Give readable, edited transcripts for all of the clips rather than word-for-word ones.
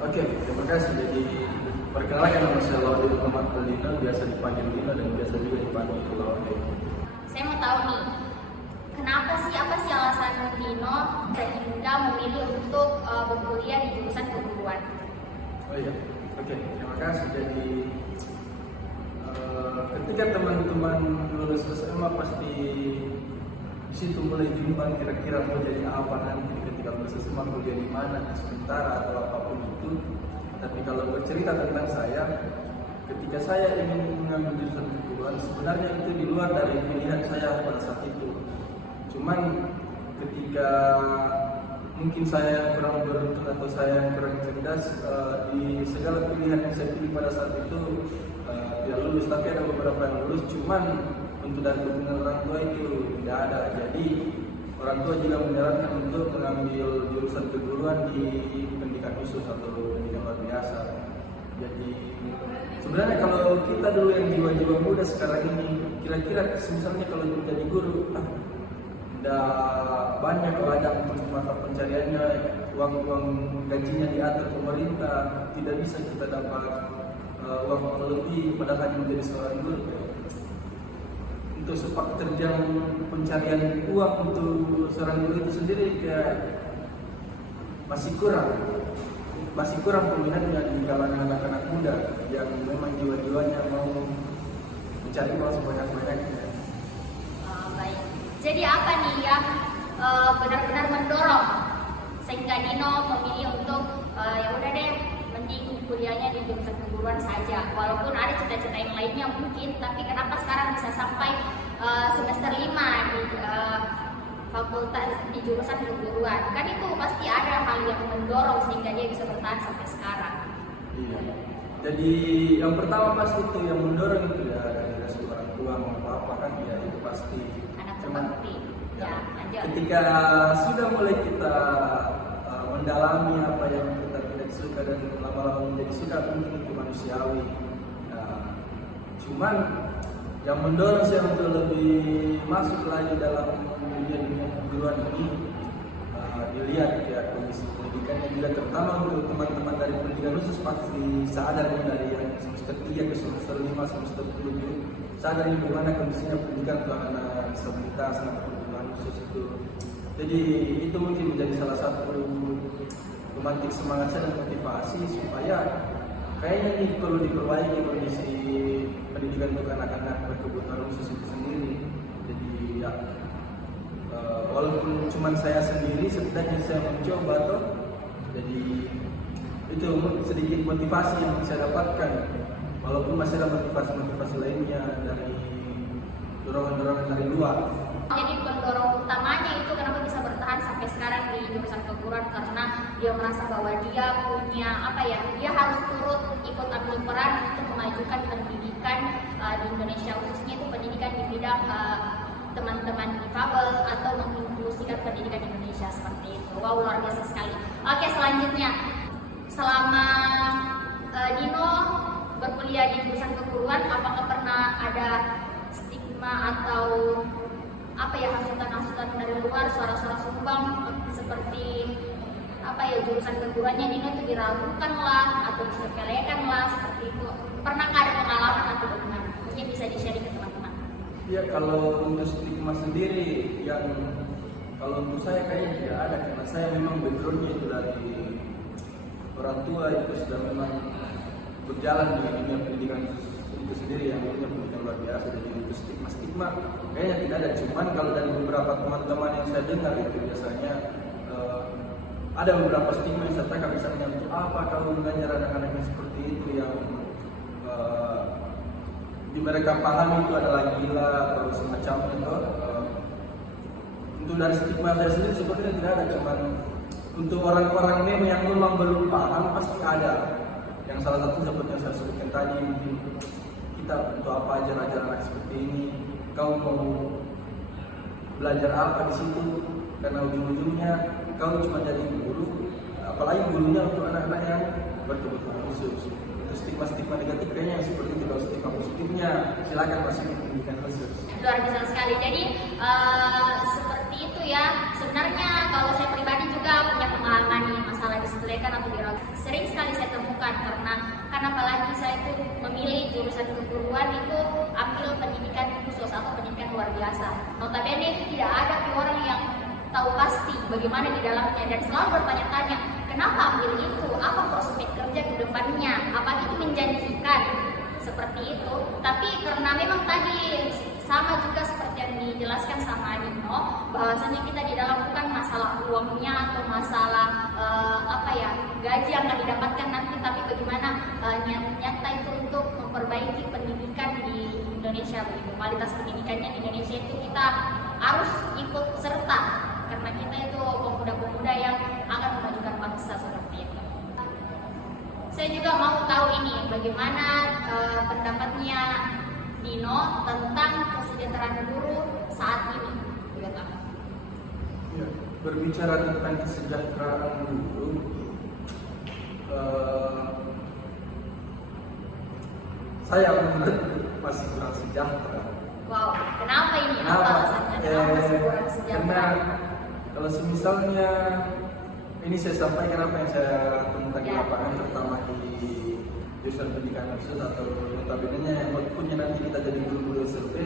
Oke, terima kasih. Jadi perkenalkan, nama saya Laude Muhammad Lino, biasa dipanggil Lino dan biasa juga dipanggil Laude. Saya mau tahu nih, apa sih alasan Dino sehingga memilih untuk berkuliah di jurusan keguruan? Oh iya, oke, terima kasih. Jadi ketika teman-teman lulus SMA pasti di situ mulai bimbang kira-kira mau jadi apa nanti ketika lulus SMA, mau jadi mana di sementara atau apapun itu. Tapi kalau bercerita tentang saya, ketika saya ingin mengambil jurusan keguruan, sebenarnya itu di luar dari pilihan saya pada saat itu. Cuman ketika mungkin saya kurang beruntung atau saya kurang cerdas, di segala pilihan yang saya pilih pada saat itu tidak lulus, tapi ada beberapa yang lulus. Cuman untuk dari dukungan orang tua itu tidak ada. Jadi orang tua juga menyarankan untuk mengambil jurusan keguruan di pendidikan khusus atau pendidikan luar biasa. Jadi sebenarnya kalau kita dulu yang jiwa-jiwa muda sekarang ini, kira-kira misalnya kalau jadi guru, banyak mata pencariannya, uang gajinya diatur pemerintah, tidak bisa kita dapat uang lebih padahal hanya menjadi seorang guru. Untuk sepak terjang pencarian uang untuk seorang guru itu sendiri masih kurang peminatnya di kalangan anak-anak muda yang memang jiwa-jiwanya mau mencari uang sebanyak-banyaknya. Baik. Jadi apa nih yang benar-benar mendorong sehingga Dino memilih untuk ya udah deh, mending kuliahnya di jurusan keguruan saja, walaupun ada cita-cita yang lainnya mungkin, tapi kenapa sekarang bisa sampai semester 5 di fakultas di jurusan keguruan? Kan itu pasti ada hal yang mendorong sehingga dia bisa bertahan sampai sekarang. Iya. Jadi yang pertama pasti itu yang mendorong itu ya dari restu orang tua mau apa kan ya itu pasti. Anak Cuman seperti ya, lanjut. ketika sudah mulai kita mendalami apa yang kita tidak suka dan lama-lama menjadi suka, mungkin itu manusiawi. Cuman yang mendorong saya untuk lebih masuk lagi dalam dunia keguruan ini, dilihat ya kondisi pendidikannya juga, terutama untuk teman-teman dari pendidikan khusus pasti sadar dari yang semester 3 ke semester 5, semester 7 sadar bagaimana kondisinya pendidikan untuk anak disabilitas, anak pendidikan khusus itu. Jadi itu mungkin menjadi salah satu pemantik semangat saya dan motivasi supaya kayaknya ini perlu diperbaiki kondisi pendidikan untuk anak-anak berkebutuhan khusus itu sendiri. Jadi ya walaupun cuma saya sendiri, setidaknya saya mencoba toh. Jadi itu sedikit motivasi yang saya dapatkan, walaupun masih ada motivasi lainnya dari dorongan-dorongan dari luar. Jadi pendorong utamanya itu kenapa bisa bertahan sampai sekarang di jurusan keguruan, karena dia merasa bahwa dia punya dia harus turut ikut ambil peran untuk memajukan pendidikan di Indonesia, khususnya itu pendidikan di bidang teman-teman difabel atau menginklusikan pendidikan Indonesia seperti itu. Wow, luar biasa sekali. Oke, selanjutnya, selama Dino berkuliah di jurusan keguruan, apakah pernah ada stigma atau hasutan-hasutan dari luar, suara-suara sumbang seperti jurusan keguruannya Dino itu diragukan lah atau disepelekan lah seperti itu? Pernahkah ada pengalaman atau bagaimana? Mungkin bisa di-sharing ke teman-teman. Ya, kalau untuk stigma sendiri yang kalau untuk saya kayaknya tidak ada, karena saya memang backgroundnya itu dari orang tua itu sudah memang berjalan di dunia pendidikan itu sendiri yang punya pendidikan luar biasa. Jadi untuk stigma kayaknya tidak ada. Cuman kalau dari beberapa teman-teman yang saya dengar itu biasanya ada beberapa stigma yang saya tangkap, misalnya untuk apa kalau mengajar anak-anak yang seperti itu yang di mereka paham itu adalah gila atau semacamnya itu. Untuk dari stigma saya sendiri sebenarnya tidak ada, cuman untuk orang-orang yang memang belum paham pasti ada. Yang salah satu seperti yang saya sebutkan tadi, mungkin kita untuk apa ajar anak seperti ini, kau mau belajar apa di situ, karena ujung-ujungnya kau cuma jadi guru, apalagi gurunya untuk anak-anak yang berkebutuhan khusus. Stigma negatif kayaknya seperti itu. Kalau stigma positifnya silakan masuk ke pendidikan khusus. Luar biasa sekali. Jadi seperti itu ya. Sebenarnya kalau saya pribadi juga punya pengalaman nih masalah disepelekan atau diragukan. Sering sekali karena apalagi saya itu memilih jurusan keguruan itu ambil pendidikan khusus atau pendidikan luar biasa. Notabene itu tidak ada orang yang tahu pasti bagaimana di dalamnya dan selalu bertanya-tanya kenapa ambil itu, apa prospek kerja ke depannya, apa itu menjanjikan seperti itu. Tapi karena memang tadi sama juga seperti yang dijelaskan sama Nino, bahwasanya kita di dalam bukan masalah uangnya atau masalah gaji yang akan didapatkan nanti, tapi bagaimana nyata itu untuk memperbaiki pendidikan di Indonesia, begitu kualitas pendidikannya di Indonesia itu kita harus ikut serta karena kita itu pemuda-pemuda yang akan memajukan bangsa seperti itu. Saya juga mau tahu ini bagaimana pendapatnya Nino tentang kesejahteraan guru saat ini. Ya, berbicara tentang kesejahteraan guru, saya menurut masih kurang sejahtera. Wow, kenapa ini? Apa Kenapa? alasannya? Kenapa masih kurang sejahtera? Karena kalau misalnya ini saya sampaikan apa yang saya temukan di lapangan, terutama di jurusan pendidikan khusus atau notabene yang outputnya nanti kita jadi guru-guru SMP.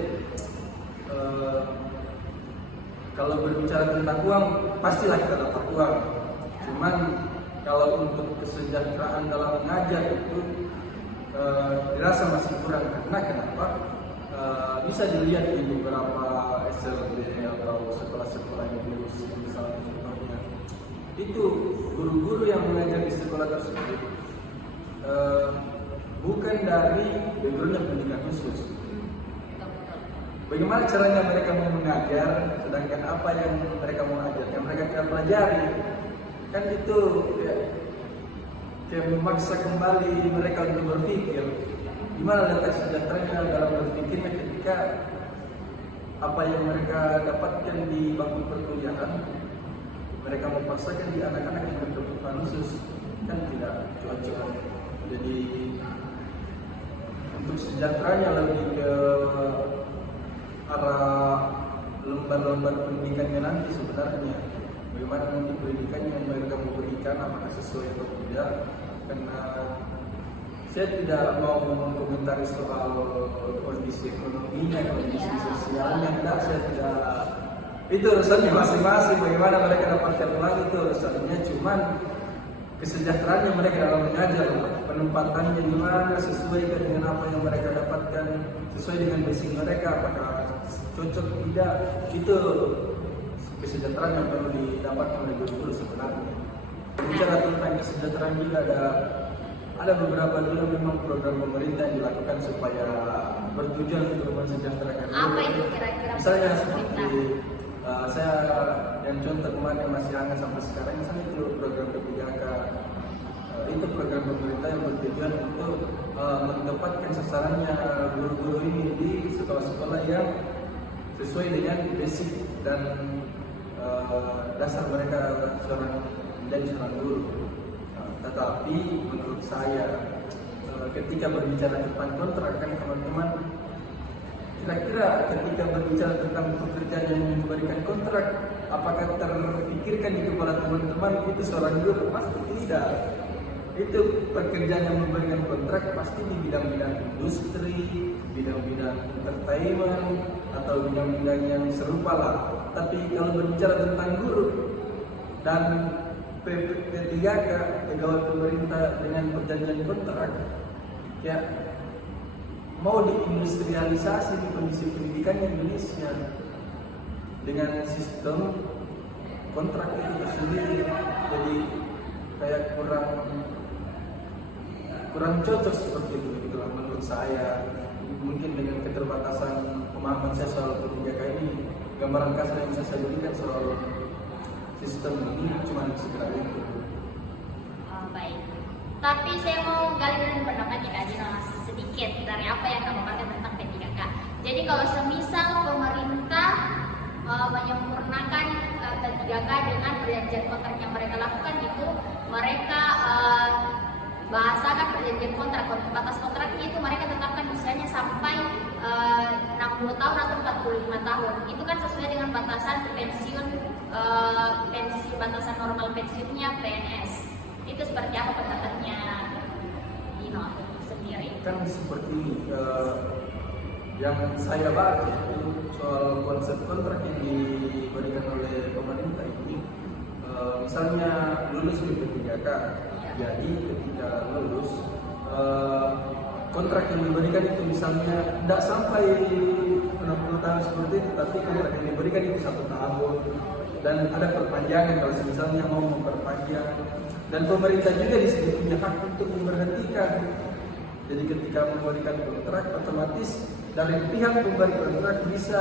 Kalau berbicara tentang uang, pastilah kita dapat uang. Cuman kalau untuk kesejahteraan dalam mengajar itu dirasa masih kurang. Karena kenapa? Bisa dilihat di beberapa SLB atau sekolah-sekolah yang misalnya contohnya itu guru-guru yang mengajar di sekolah tersebut bukan dari backgroundnya pendidikan khusus. Bagaimana caranya mereka mau mengajar, sedangkan apa yang mereka mau ajar yang mereka tidak pelajari, kan itu kayak memaksa kembali mereka untuk berpikir. Gimana letak sejahteranya dalam berpikirnya ketika apa yang mereka dapatkan di bangku perkuliahan mereka memaksakan di anak-anak yang berkebutuhan khusus, kan tidak cocok. Jadi untuk sejahteranya lebih ke arah lembar-lembar pendidikannya nanti sebenarnya. Bagaimana nanti pendidikannya yang mereka mau berikan, apakah sesuai atau tidak. Karena saya tidak mau mengomentari soal kondisi ekonominya, kondisi sosialnya, enggak, saya tidak. Itu urusannya masing-masing, bagaimana mereka dapatkan uang itu urusannya. Cuman kesejahteraannya mereka dalam mengajar, penempatannya gimana, sesuai dengan apa yang mereka dapatkan, sesuai dengan basic mereka, apakah cocok tidak, itu kesejahteraan yang perlu didapatkan oleh guru sebenarnya. Bicara tentang kesejahteraan juga ada beberapa dulu memang program pemerintah yang dilakukan supaya bertujuan untuk mensejahterakan guru. Apa itu kira-kira? Misalnya seperti saya yang contoh kemarin yang masih hangat sampai sekarang, misalnya itu program P3K. Itu program pemerintah yang bertujuan untuk mendapatkan sasarannya guru-guru ini di sekolah-sekolah yang sesuai dengan basic dan dasar mereka menjadi seorang guru. Tetapi menurut saya ketika berbicara tentang kontrak, kan teman-teman, kira-kira ketika berbicara tentang pekerjaan yang memberikan kontrak, apakah terpikirkan di kepala teman-teman itu seorang guru? Pasti tidak. Itu pekerjaan yang memberikan kontrak pasti di bidang-bidang industri, bidang-bidang entertainment, atau bidang-bidang yang serupa lah. Tapi kalau berbicara tentang guru dan P3K, pegawai pemerintah dengan perjanjian kontrak, ya mau diindustrialisasi di kondisi pendidikan Indonesia dengan sistem kontrak itu tersendiri, jadi kayak kurang cocok seperti itu, gitulah menurut saya. Mungkin dengan keterbatasan pemahaman saya soal P3K ini, gambaran kasar yang bisa saya berikan soal sistem ini cuma sekedar itu. Baik. Tapi saya mau gali dengan pendapatnya Kak Dino sedikit dari apa yang kamu katakan tentang P3K. Jadi kalau semisal pemerintah menyempurnakan P3K dengan perjanjian kontrak yang mereka lakukan, itu mereka bahasakan perjanjian kontrak, batas kontraknya itu mereka tetapkan usianya sampai 60 tahun atau 45 tahun. Itu kan sesuai dengan batasan pensiun, batasan normal pensiunnya PNS. Itu seperti apa pendapatnya Dino sendiri? Kan seperti ini, yang saya baca itu soal konsep kontrak yang diberikan oleh pemerintah ini, misalnya lulus P3K, jadi ketika lulus kontrak yang diberikan itu misalnya tidak sampai 60 tahun seperti itu, tapi kontrak yang diberikan itu 1 tahun dan ada perpanjangan kalau misalnya mau memperpanjang, dan pemerintah juga di sini punya hak untuk memberhentikan. Jadi ketika memberikan kontrak, otomatis dari pihak pemberi kontrak bisa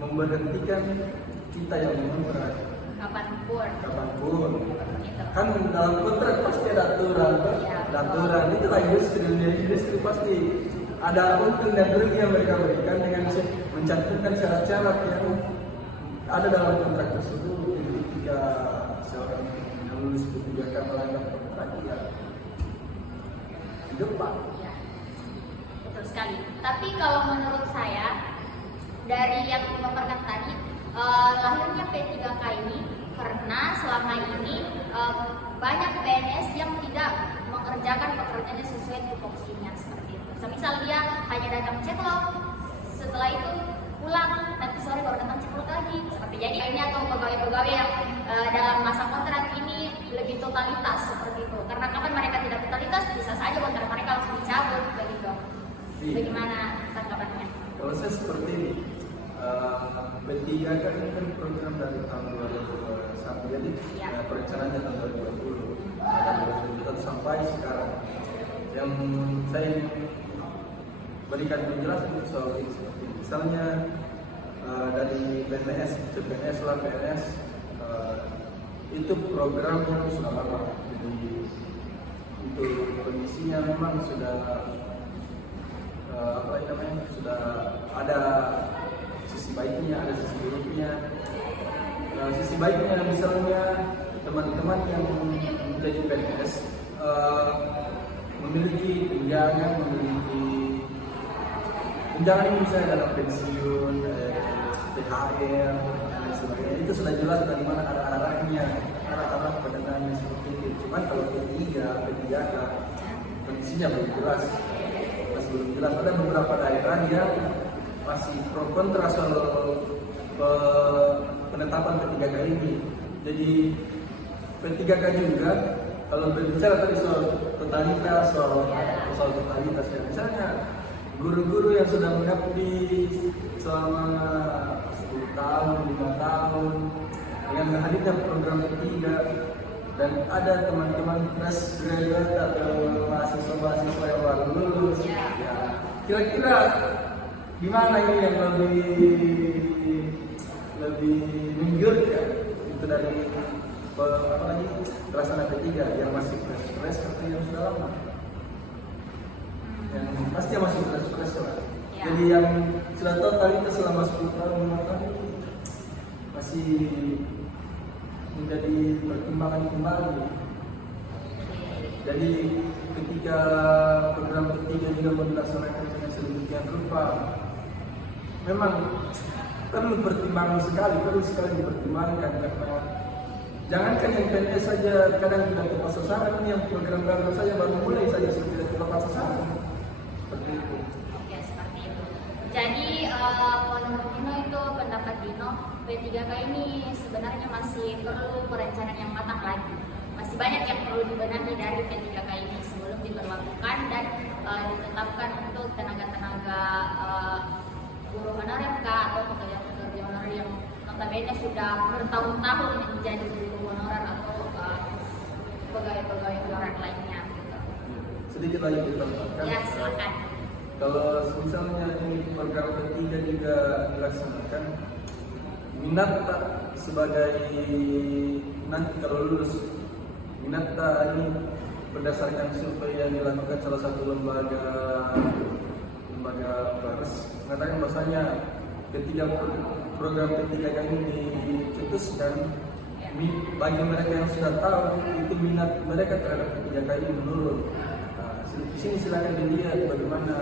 memberhentikan kita yang mengontrak kapanpun. Gitu. Kan dalam kontrak pasti ada aturan, itulah industri pasti ada untung dan rugi yang mereka berikan dengan mencantumkan syarat-syarat yang ada dalam kontrak tersebut. Jadi ketika seorang yang lulus P3K melanggar kontrak, ya di depan. Ya, betul sekali. Tapi kalau menurut saya dari yang dipaparkan tadi, lahirnya P3K ini karena selama ini banyak PNS yang tidak mengerjakan pekerjaannya sesuai tupoksinya seperti itu. Semisal dia hanya datang ceklok, setelah itu pulang, nanti sore baru datang ceklok lagi seperti. Jadi ini atau pegawai-pegawai yang dalam masa kontrak ini lebih totalitas seperti itu. Karena kapan mereka tidak totalitas, bisa saja kontrak mereka langsung dicabut begitu. Bagaimana tanggapannya? Kalau saya seperti ini, P3K kan ini kan program dari tahun 2021, jadi perencanaannya tahun 2020 sampai sekarang. Yang saya berikan penjelasan soal ini seperti ini. Misalnya dari PNS, CPNS lah PNS, itu program yang sudah lama. Jadi untuk kondisinya memang sudah sudah ada sisi baiknya, ada sisi buruknya. Sisi baiknya misalnya teman-teman yang menjadi PNS memiliki tunjangan, ini misalnya dalam pensiun, THR dan sebagainya. Itu sudah jelas dari mana arah-arahnya, arah-arah pendanaan seperti itu. Cuman kalau P3K kondisinya belum jelas, masih belum jelas. Ada beberapa daerah yang masih pro kontra soal penetapan P3K ini. Jadi P3K juga kalau berbicara tadi soal totalitas, soal totalitas ya. Misalnya guru-guru yang sudah mengabdi selama 10 tahun, 5 tahun dengan hadirnya program P3, dan ada teman-teman fresh graduate atau mahasiswa-mahasiswa yang baru lulus, ya, kira-kira gimana ini yang lebih menggiurkan itu dari pelaksana P3 yang masih fresh atau yang sudah lama? Yang pasti masih fresh lah. Ya. Jadi yang sudah totalitas selama 10 tahun, 5 tahun masih menjadi pertimbangan kembali. Jadi ketika program P3 juga mau dilaksanakan dengan sedemikian rupa, memang perlu pertimbangan sekali, dipertimbangkan, karena jangankan yang PNS saja kadang tidak tepat sasaran, yang program baru saja baru mulai saja sudah tidak tepat sasaran. Seperti itu. Ya, seperti itu. Jadi menurut Dino itu, pendapat Dino, P3K ini sebenarnya masih perlu perencanaan yang matang lagi. Masih banyak yang perlu dibenahi dari P3K ini sebelum diberlakukan dan ditetapkan untuk tenaga-tenaga guru honorer atau pekerja-pekerja honorer yang notabene sudah bertahun-tahun menjadi guru honorer atau pegawai-pegawai honorer lainnya. Sedikit lagi ditambahkan. Ya, silakan. Kalau misalnya ini program P3 juga dilaksanakan, minat tak sebagai nanti kalau lulus, minat tak ini berdasarkan survei yang dilakukan salah satu lembaga pers mengatakan bahwasanya ketika program P3K ini dicetuskan, bagi mereka yang sudah tahu itu minat mereka terhadap P3K ini menurun. Di sini silakan dilihat bagaimana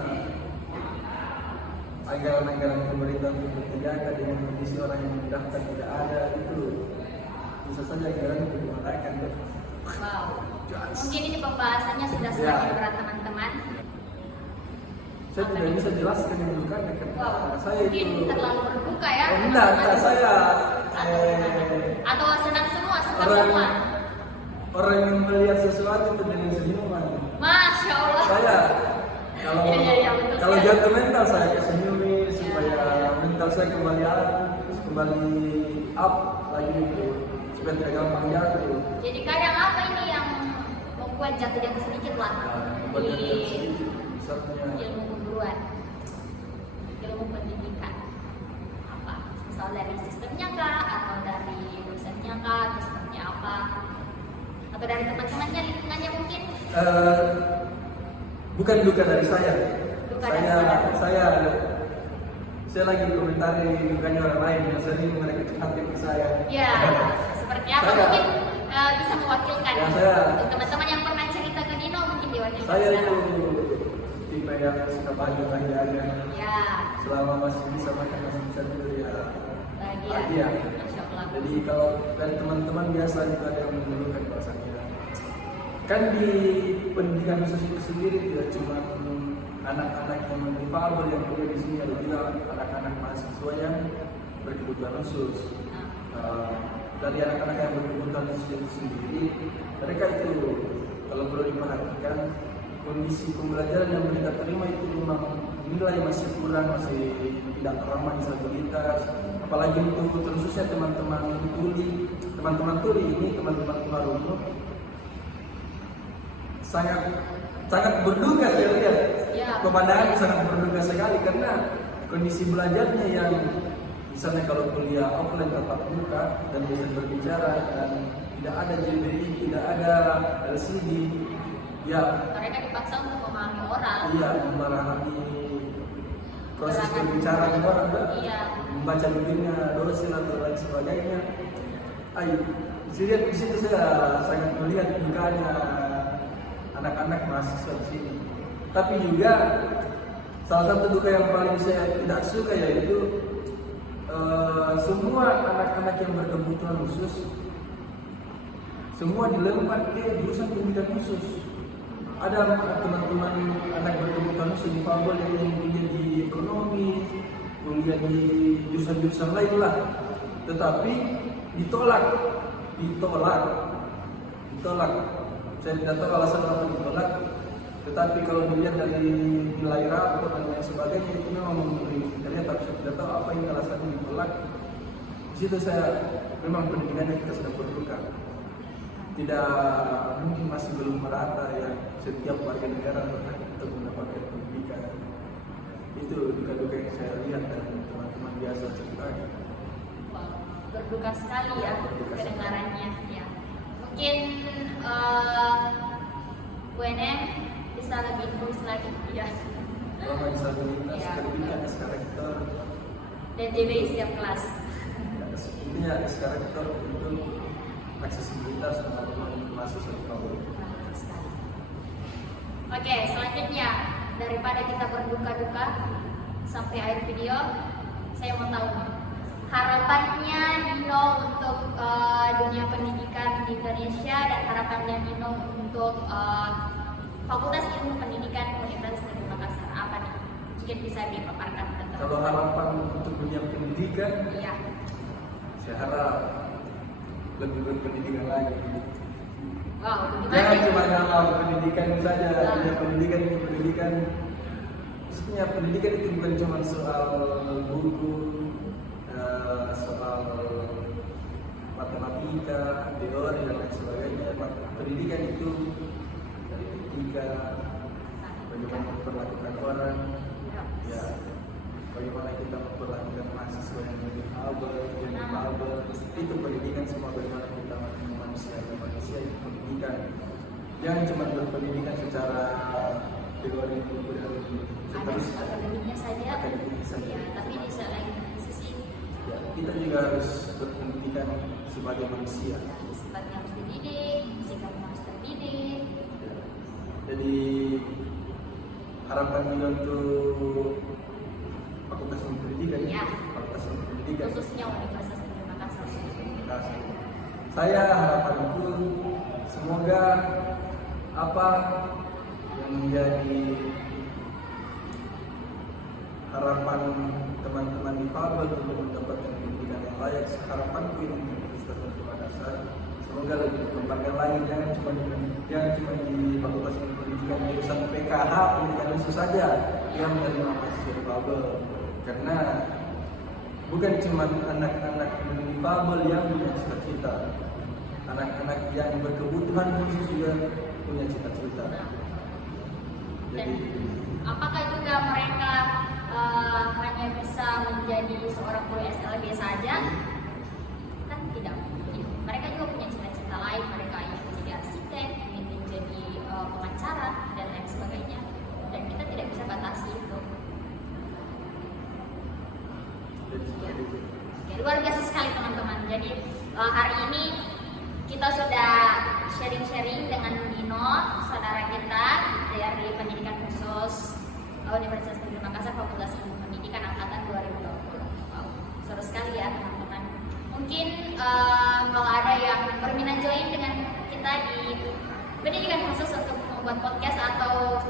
anggaran-anggaran pemerintah untuk P3K dengan kondisi orang yang mendaftar tidak ada, itu bisa saja anggaran itu dimatakan. Wow. Mungkin ini pembahasannya sudah semakin berat teman-teman. Saya tidak bisa jelaskan yang dukanya karena saya mungkin itu terlalu berduka ya. enggak saya atau senang semua, suka orang semua. orang yang melihat sesuatu itu dengan senyuman. Masya Allah. Saya kalau betul kalau sekali. jatuh mental saya senyumi supaya mental saya kembali up lagi itu supaya tidak gampang jatuh. Jadi kadang apa ini yang membuat jatuh sedikit lah di ilmu keguruan, ilmu pendidikan, apa misal dari sistemnya kah, atau dari dosennya kah, atau seperti apa, atau dari teman-temannya, lingkungannya mungkin? Bukan duka dari saya. Saya lagi komentari dukanya orang lain yang sering mereka hati ke saya. Ya, seperti apa mungkin bisa mewakilkan untuk teman-teman yang pernah cerita ke Dino, mungkin diwakilkan. Saya itu tipe yang suka bahagia aja. Ya. Selama masih bisa makan, masih bisa tidur ya bahagia. Masya Allah. Jadi kalau dari teman-teman biasa juga ada yang mengeluhkan bahasanya. Kan di pendidikan khusus itu sendiri tidak cuma anak-anak yang difabel yang kuliah di sini, ada juga anak-anak mahasiswa yang berkebutuhan khusus. Dari anak-anak yang berkebutuhan khusus itu sendiri, mereka itu kalau boleh diperhatikan kondisi pembelajaran yang mereka terima itu memang nilai masih kurang, masih tidak ramah disabilitas. Apalagi untuk khususnya teman-teman tuli ini, teman-teman tunarungu sangat berduka saya lihat. Pemandangan sangat berduka sekali karena kondisi belajarnya yang misalnya kalau kuliah offline tatap muka dan bisa berbicara dan tidak ada JBI, tidak ada LCD, ya mereka dipaksa untuk memahami oral. Iya, memahami proses berbicara orang, membaca bibirnya dosen atau lain sebagainya. Di situ saya sangat melihat dukanya anak-anak mahasiswa di sini. Tapi juga salah satu duka yang paling saya tidak suka yaitu semua anak-anak yang berkebutuhan khusus semua dilempar ke jurusan pendidikan khusus. Ada teman-teman anak berkebutuhan khusus di Fabel yang kuliah di ekonomi, kuliah di jurusan-jurusan lain lah, tetapi ditolak. Saya tidak tahu alasan apa ditolak. Tetapi kalau dilihat dari nilai rapor dan lain sebagainya itu memang memberi kriteria, tapi saya tidak tahu apa ini alasannya ditolak. Di situ saya memang pendidikannya kita sudah berduka. Tidak mungkin masih belum merata yang setiap warga negara berhak untuk mendapatkan pendidikan. Itu duka-duka yang saya lihat dan teman-teman biasa ceritanya. Berduka sekali ya kedengarannya. Ya. Mungkin UNM bisa lebih tulis lagi ya. Kalau disabilitas, pendidikan karakter dan JBI setiap kelas. Intinya karakter itu aksesibilitas teman-teman mahasiswa di Fabel. Oke, selanjutnya daripada kita berduka-duka sampai akhir video, saya mau tahu harapannya Dino untuk dunia pendidikan di Indonesia dan harapannya Dino untuk Fakultas Ilmu Pendidikan Universitas Negeri Makassar apa nih? Mungkin bisa dipaparkan teman-teman. Kalau harapan untuk dunia pendidikan, saya harap lebih berpendidikan lagi. Wow, Jangan cuma nama pendidikan saja. Pendidikan. Maksudnya pendidikan itu bukan cuma soal buku, soal matematika, teori dan lain sebagainya. Pendidikan itu dari etika, bagaimana memperlakukan orang, ya, bagaimana kita memperlakukan mahasiswa yang lebih difabel, itu pendidikan semua. Bagaimana kita manusia itu pendidikan. Jangan cuma berpendidikan secara teori terus akademiknya saja. Ya, tapi di selain sisi ya, kita juga harus berpendidikan sebagai manusia. Sifatnya harus dididik, sikapnya harus terdidik. Ya. Jadi harapan juga untuk Fakultas Ilmu Pendidikan, Fakultas Ilmu Pendidikan khususnya Universitas Negeri Makassar. Saya harapanku semoga apa yang menjadi harapan teman-teman difabel untuk mendapatkan pendidikan yang layak. Harapanku ini Universitas Negeri Makassar semoga lebih dikembangkan lagi, jangan cuma di Fakultas Pendidikan jurusan PKH pendidikan khusus saja yang menerima mahasiswa difabel, karena bukan cuma anak-anak difabel yang punya cita-cita, anak-anak yang berkebutuhan khusus juga punya cita-cita. Dan apakah juga mereka hanya bisa menjadi seorang guru SLB saja? Kan tidak mungkin. Mereka juga punya cita-cita lain. Mereka ingin menjadi arsitek, ingin menjadi pengacara dan lain sebagainya. Dan kita tidak bisa batasi itu. Oke, luar biasa sekali teman-teman. Jadi hari ini kita sudah sharing-sharing dengan Dino, saudara kita dari Pendidikan Khusus Universitas Negeri Makassar Fakultas Ilmu Pendidikan Angkatan 2020. Wow, seru sekali ya teman-teman. Mungkin kalau ada yang berminat join dengan kita di Pendidikan Khusus untuk membuat podcast atau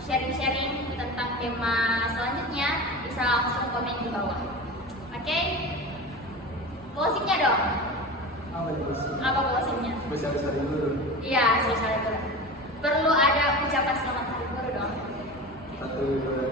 sharing-sharing tentang tema selanjutnya, bisa langsung komen di bawah. Oke? Closingnya dong. Apa closingnya? Spesial hari guru. Iya, spesial hari guru. Perlu ada ucapan selamat hari guru dong. 1, 2,